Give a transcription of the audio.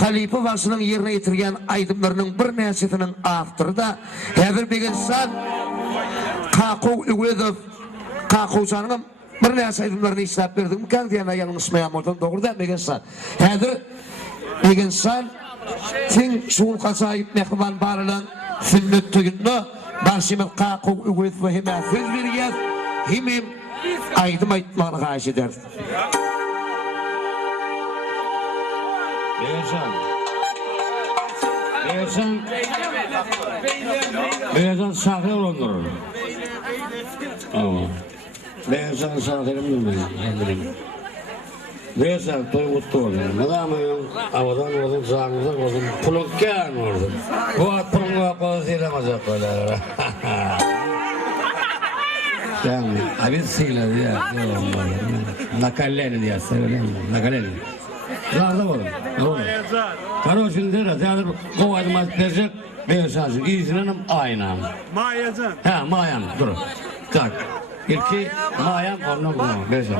Halife başının yerine getirgen aydımlarının bir nesitinin aftırı da hedir bir insan Kakov Ügüdöv Kakovcanın bir nesi aydımlarını islap verdim kan diyene yanılmışmayan oradan doğru da bir insan hedir bir insan tin şuul kasayip mehriban barılan sünnet tüyünü başımız Kakov Ügüdöv ve hime söz veriyez himim aydım aytmağını karşı eder. Beyazan sahil olunur. Beyazan sahilim bilmeyin. Beyazan toy mutlu olur. Madamın avadan oldum, sağımızdan oldum. Pulukkan oldum. Bu at pulukkan yapmalı seylemezek böyle. Yani abid seyler diye. Nakalleni diye söyleyeyim. Nakalleni. Zarda var. Karoşun dere, yani kovaydım azpecek, beyazsın, iyisinin aynam. Mayacan. Ha, mayam, dur. Tak. İlki mayam, ondan beyazsın.